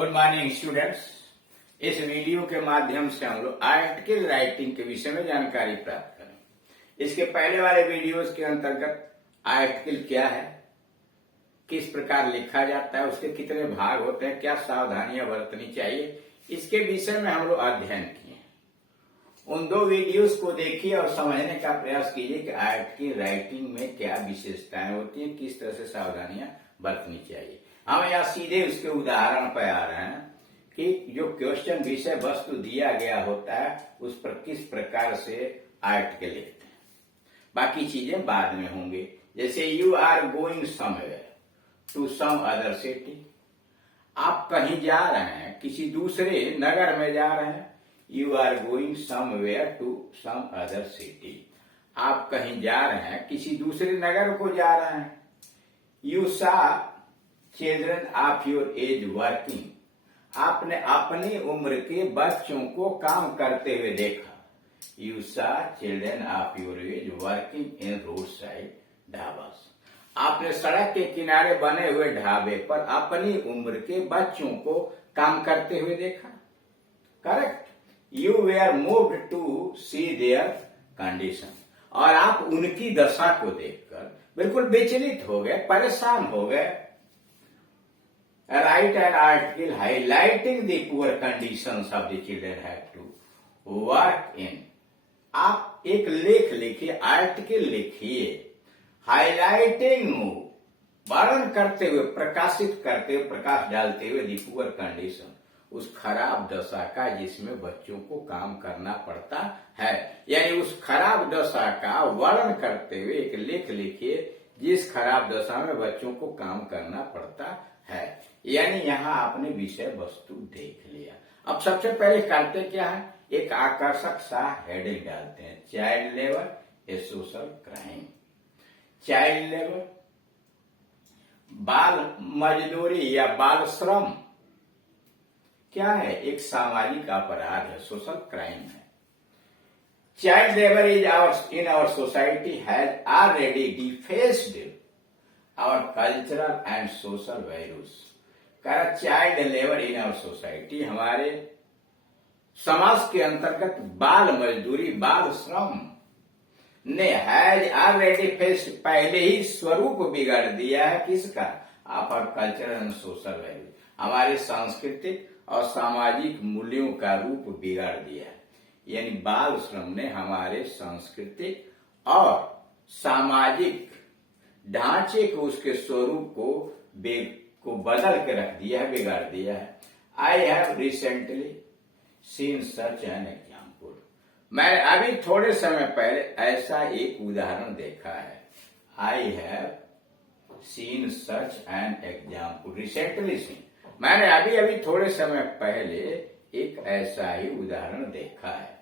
Good morning students. इस video के माध्यम से हम लोग आर्टिकल राइटिंग के विषय में जानकारी प्राप्त करें। इसके पहले वाले वीडियोस के अंतर्गत आर्टिकल क्या है, किस प्रकार लिखा जाता है, उसके कितने भाग होते हैं, क्या सावधानियां बरतनी चाहिए, इसके विषय में हम लोग अध्ययन किए। उन दो वीडियोस को देखिए और समझने का प्रयास कीजिए कि आर्टिकल राइटिंग में क्या विशेषताएं होती हैं, किस तरह से सावधानियां बरतनी चाहिए। हम यहाँ सीधे उसके उदाहरण पर आ रहे हैं कि जो क्वेश्चन विषय वस्तु दिया गया होता है उस पर किस प्रकार से आर्टिकल लिखते हैं। बाकी चीजें बाद में होंगे। जैसे you are going somewhere to some other city, आप कहीं जा रहे हैं, किसी दूसरे नगर में जा रहे हैं। You are going somewhere to some other city, आप कहीं जा रहे हैं, किसी दूसरे नगर को जा रहे हैं। You saw children of your age working, आपने अपनी उम्र के बच्चों को काम करते हुए देखा। You saw children of your age working in road side dhabas, आपने सड़क के किनारे बने हुए ढाबे पर अपनी उम्र के बच्चों को काम करते हुए देखा। Correct. You were moved to see their condition, और आप उनकी दशा को देखकर बिल्कुल विचलित हो गए, परेशान हो गए। Write an article highlighting the poor conditions of the children have to work in, आप एक लेख लिखिए, आर्टिकल लिखिए, हाईलाइटिंग, वर्णन करते हुए, प्रकाशित करते हुए, प्रकाश डालते हुए दी पुअर कंडीशन, उस खराब दशा का जिसमें बच्चों को काम करना पड़ता है। यानी उस खराब दशा का वर्णन करते हुए एक लेख लिखिए जिस खराब दशा में बच्चों को काम करना पड़ता है। यानी यहाँ आपने विषय वस्तु देख लिया। अब सबसे पहले करते क्या है, एक आकर्षक सा हेडिंग डालते हैं, चाइल्ड लेबर ए सोशल क्राइम। चाइल्ड लेबर, बाल मजदूरी या बाल श्रम क्या है, एक सामाजिक अपराध है, सोशल क्राइम है। Child labour is in our society has already defaced our cultural and social values. Child labour in our society, हमारे समाज के अंतर्गत बाल मजदूरी, बाल श्रम ने हैज ऑलरेडी फेस्ड, पहले ही स्वरूप बिगाड़ दिया है। किसका? Our cultural and social value, हमारे सांस्कृतिक और सामाजिक मूल्यों का रूप बिगाड़ दिया है। यानी बाल श्रम ने हमारे सांस्कृतिक और सामाजिक ढांचे को, उसके स्वरूप को बदल के रख दिया है, बिगाड़ दिया है। I have recently seen such an example, मैंने अभी थोड़े समय पहले ऐसा एक उदाहरण देखा है। I have seen such an example, recently seen, मैंने अभी थोड़े समय पहले एक ऐसा ही उदाहरण देखा है।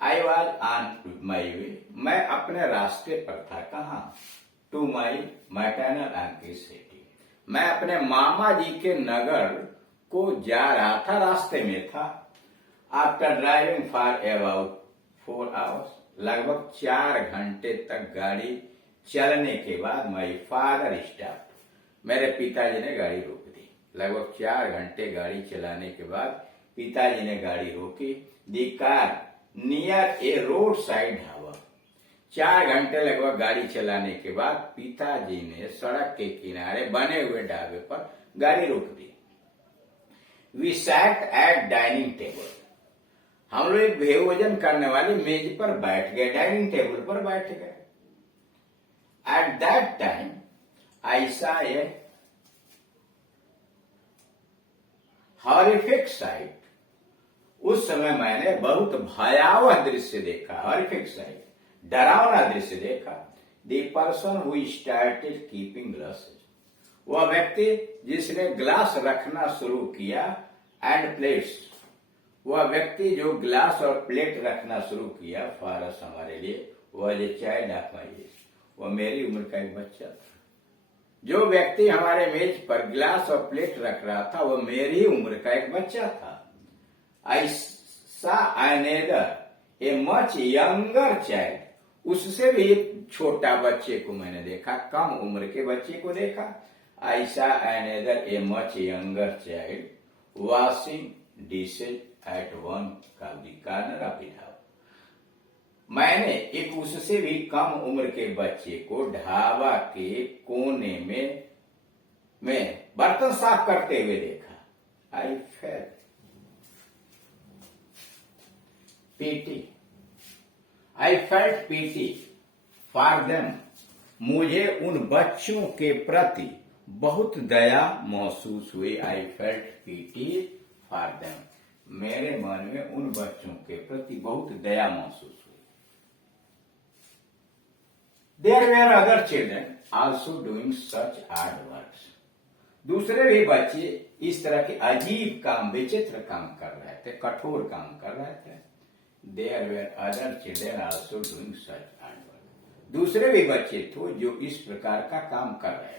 आई वॉज ऑन माई वे, मैं अपने रास्ते पर था। कहाँ? To my maternal uncle city, मैं अपने मामा जी के नगर को जा रहा था, रास्ते में था। After driving for about 4 hours, लगभग 4 घंटे तक गाड़ी चलने के बाद माई फादर स्टॉप, मेरे पिताजी ने गाड़ी रोक दी। लगभग 4 घंटे गाड़ी चलाने के बाद पिताजी ने गाड़ी रोकी। The car near a road side dhaba, 4 घंटे लगभग गाड़ी चलाने के बाद पिताजी ने सड़क के किनारे बने हुए ढाबे पर गाड़ी रोक दी। We sat at dining table, हम लोग एक भोजन करने वाली मेज पर बैठ गए, डाइनिंग टेबल पर बैठ गए। At that time I saw a horrific site, उस समय मैंने बहुत भयावह दृश्य देखा। हॉरिफिक साइट, डरावना दृश्य देखा। The person who started keeping glasses, वह व्यक्ति जिसने ग्लास रखना शुरू किया, एंड प्लेट्स, वह व्यक्ति जो ग्लास और प्लेट रखना शुरू किया, फॉर अस, हमारे लिए, वह जो चाइल्ड ऑफ माई एज, वह मेरी उम्र का एक बच्चा था। जो व्यक्ति हमारे मेज पर ग्लास और प्लेट रख रहा था वह मेरी उम्र का एक बच्चा था। I saw another a much younger child, उससे भी एक छोटा बच्चे को मैंने देखा, कम उम्र के बच्चे को देखा। I saw another a much younger child washing dishes at one of the corner of the house. मैंने एक उससे भी कम उम्र के बच्चे को ढाबा के कोने में बर्तन साफ करते हुए देखा। I felt PT for them. मुझे उन बच्चों के प्रति बहुत दया महसूस हुई। I felt PT for them. मेरे मन में उन बच्चों के प्रति बहुत दया महसूस हुई। There were other children also doing such hard works. दूसरे भी बच्चे इस तरह के अजीब काम, विचित्र काम कर रहे थे, कठोर काम कर रहे थे। There were other children also doing such hard work. दूसरे भी बच्चे थे जो इस प्रकार का काम कर रहे थे।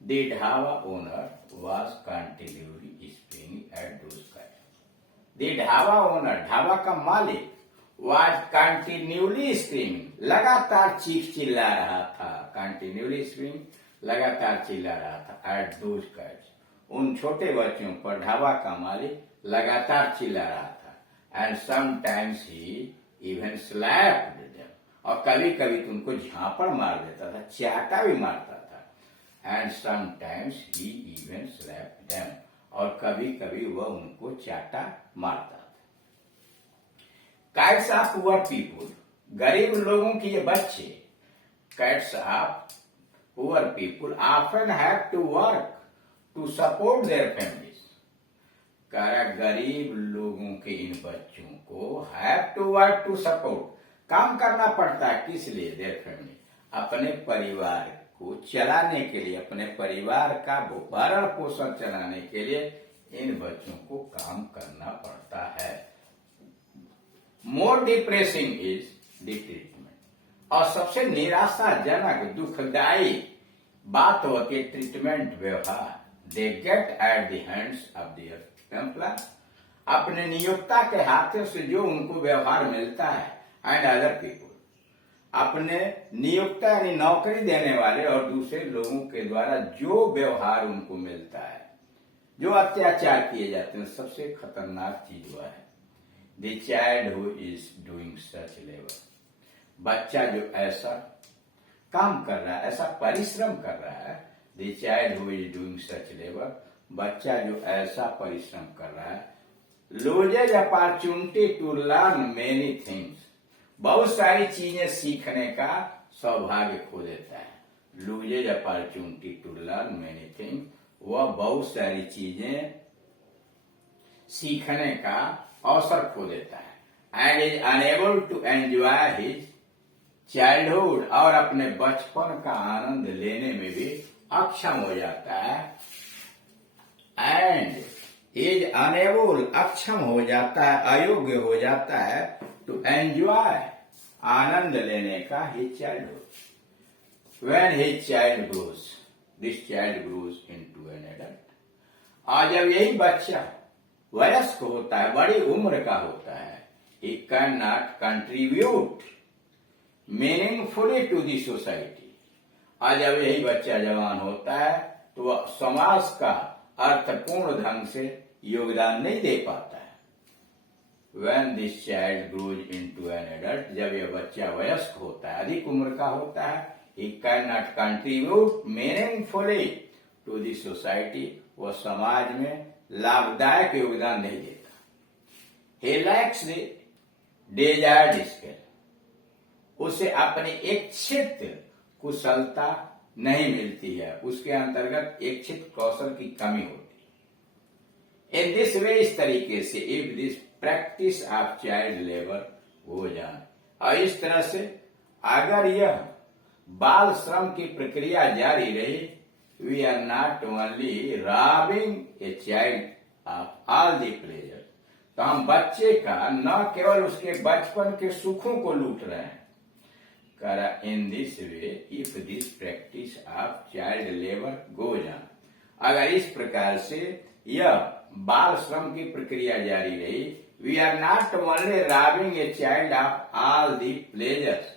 The dhaba owner was continually screaming at those guys. The dhaba owner, dhaba का मालिक, was continually screaming, लगातार चीख चिल्ला रहा था। Continually screaming, लगातार चिल्ला रहा था। At those guys, उन छोटे बच्चों पर ढाबा का मालिक लगातार चिल्ला रहा था। And sometimes he even slapped them, और कभी कभी तो उनको झापड़ मार देता था, चाटा भी मारता था। And sometimes he even slapped them, और कभी कभी वह उनको चाटा मारता था। Kids of poor people, गरीब लोगों के ये बच्चे, kids of poor people often have to work to support their families. गरीब लोगों के इन बच्चों को have to work to support, काम करना पड़ता है, किस लिए? their family, अपने परिवार को चलाने के लिए, अपने परिवार का भरण पोषण चलाने के लिए इन बच्चों को काम करना पड़ता है। More depressing is the treatment, और सबसे निराशाजनक, दुखदायी बात होती है ट्रीटमेंट, व्यवहार। They get at the hands of their employ, अपने नियोक्ता के हाथों से जो उनको व्यवहार मिलता है, एंड अदर पीपल, अपने नियोक्ता यानी नौकरी देने वाले और दूसरे लोगों के द्वारा जो व्यवहार उनको मिलता है, जो अत्याचार किए जाते हैं, सबसे खतरनाक चीज वह है। The child who is doing such labour, बच्चा जो ऐसा काम कर रहा है, ऐसा परिश्रम कर रहा है। The child who is doing such labour, बच्चा जो ऐसा परिश्रम कर रहा है। Loses opportunity to learn many things, बहुत सारी चीजें सीखने का सौभाग्य खो देता है। Loses opportunity to learn many things, वह बहुत सारी चीजें सीखने का अवसर खो देता है। And is unable to enjoy his childhood, और अपने बचपन का आनंद लेने में भी अक्षम हो जाता है। एंड इज अनेबल, अक्षम हो जाता है, अयोग्य हो जाता है, टू एंजॉय, आनंद लेने का his childhood. When his child grows, this child grows into an adult, और जब यही बच्चा वयस्क होता है, बड़ी उम्र का होता है, he cannot contribute meaningfully to the society, और जब यही बच्चा जवान होता है तो वह समाज का अर्थपूर्ण ढंग से योगदान नहीं दे पाता है। When this child grows into an adult, जब यह बच्चा वयस्क होता है, अधिक उम्र का होता है, he cannot contribute meaningfully to the society, वह समाज में लाभदायक योगदान नहीं देता। He lacks the desired skill, उसे अपनी इच्छित कुशलता नहीं मिलती है, उसके अंतर्गत इच्छित कौशल की कमी होती है। इन दिस वे, इस तरीके से, if this practice of child labour हो जाए, और इस तरह से अगर यह बाल श्रम की प्रक्रिया जारी रही, we are not only robbing a child of all the pleasure, तो हम बच्चे का न केवल उसके बचपन के सुखों को लूट रहे हैं। करा in this way, if this practice of child labour goes on, अगर इस प्रकार से यह बाल श्रम की प्रक्रिया जारी रही, we are not only robbing a child of all the pleasures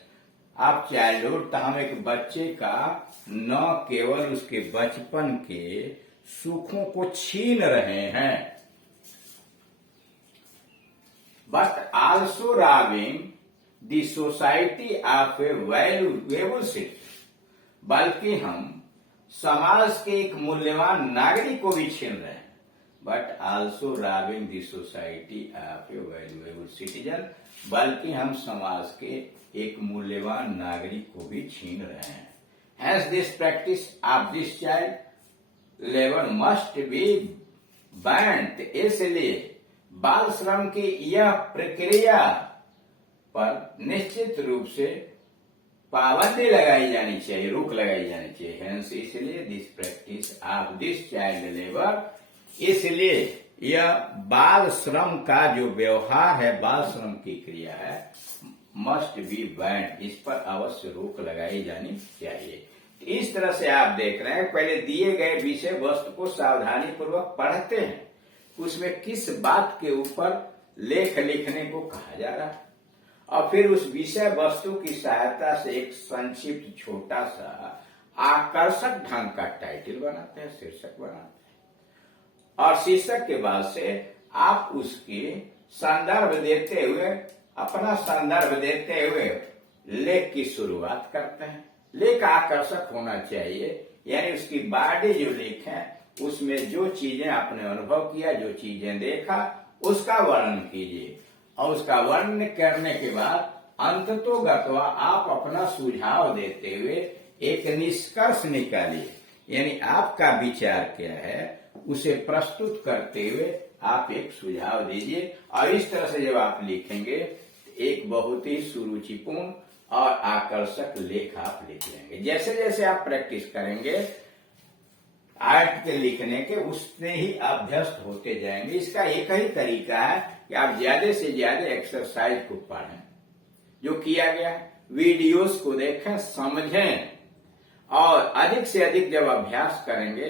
of childhood, तो हम एक बच्चे का न केवल उसके बचपन के सुखों को छीन रहे हैं, but also robbing the society of A valuable citizen, बल्कि हम समाज के एक मूल्यवान नागरिक को भी छीन रहे हैं। But also robbing the society of A valuable citizen, बल्कि हम समाज के एक मूल्यवान नागरिक को भी छीन रहे हैं। Hence this practice of this child labor must be banned। इसलिए बाल श्रम की यह प्रक्रिया पर निश्चित रूप से पाबंदी लगाई जानी चाहिए, रोक लगाई जानी चाहिए। Hence इसलिए this practice of this child labour, इसलिए यह बाल श्रम का जो व्यवहार है, बाल श्रम की क्रिया है, मस्ट बी बैंड, इस पर अवश्य रोक लगाई जानी चाहिए। इस तरह से आप देख रहे हैं, पहले दिए गए विषय वस्तु को सावधानी पूर्वक पढ़ते हैं, उसमें किस बात के ऊपर लेख लिखने को कहा जा रहा है, और फिर उस विषय वस्तु की सहायता से एक संक्षिप्त छोटा सा आकर्षक ढंग का टाइटल बनाते हैं, शीर्षक बनाते हैं, और शीर्षक के बाद से आप उसके संदर्भ देते हुए, अपना संदर्भ देते हुए लेख की शुरुआत करते हैं। लेख आकर्षक होना चाहिए, यानी उसकी बॉडी जो लेख है उसमें जो चीजें आपने अनुभव किया, जो चीजें देखा, उसका वर्णन कीजिए, और उसका वर्णन करने के बाद अंततोगत्वा आप अपना सुझाव देते हुए एक निष्कर्ष निकालिए, यानी आपका विचार क्या है उसे प्रस्तुत करते हुए आप एक सुझाव दीजिए। और इस तरह से जब आप लिखेंगे एक बहुत ही सुरुचिपूर्ण और आकर्षक लेख आप लिख लेंगे। जैसे जैसे आप प्रैक्टिस करेंगे आर्ट के लिखने के, उसमें ही अभ्यस्त होते जाएंगे। इसका एक ही तरीका है कि आप ज्यादा से ज्यादा एक्सरसाइज को पढ़ें, जो किया गया वीडियोस को देखें, समझें, और अधिक से अधिक जब अभ्यास करेंगे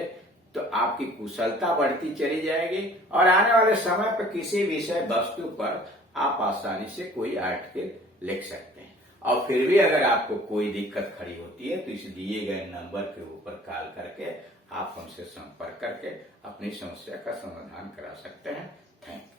तो आपकी कुशलता बढ़ती चली जाएगी, और आने वाले समय पर किसी विषय वस्तु पर आप आसानी से कोई आर्टिकल लिख सकते हैं। और फिर भी अगर आपको कोई दिक्कत खड़ी होती है तो इस दिए गए नंबर के ऊपर कॉल करके आप हमसे संपर्क करके अपनी समस्या का समाधान करा सकते हैं। Thank you.